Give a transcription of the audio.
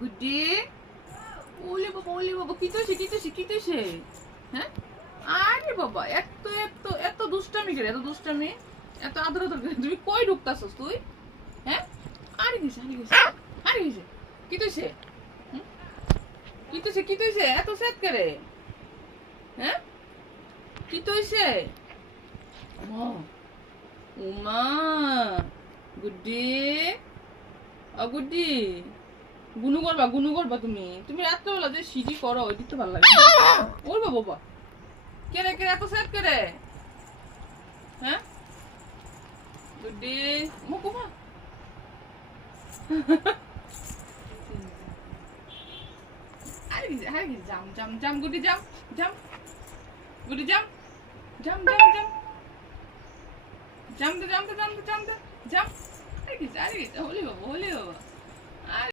গুড্ডি, ওলে বাবা কি তো সে হ্যাঁ? আরে বাবা এত এত এত দুষ্টামি করে, এত দুষ্টামি, এত আদর আদর করে তুমি কই ঢুকতাছস তুই? হ্যাঁ? আরে গেছে কি তো সে? কি তো সে এত সেট করে? হ্যাঁ? কি তো সে? ও উমা, গুড্ডি, গুড্ডি, গুনু করবা তুমি? তুমি রাত্রেবেলা যে সিঁড়ি করো ওইদিক তো ভালো লাগে না। ওর বাবা কে এত সেট করে? হ্যাঁ গুড্ডি, মুকুমা আরে জাম গুড্ডি জাম গুড্ডি জাম জাম দে আরে গেছে হলি বাবা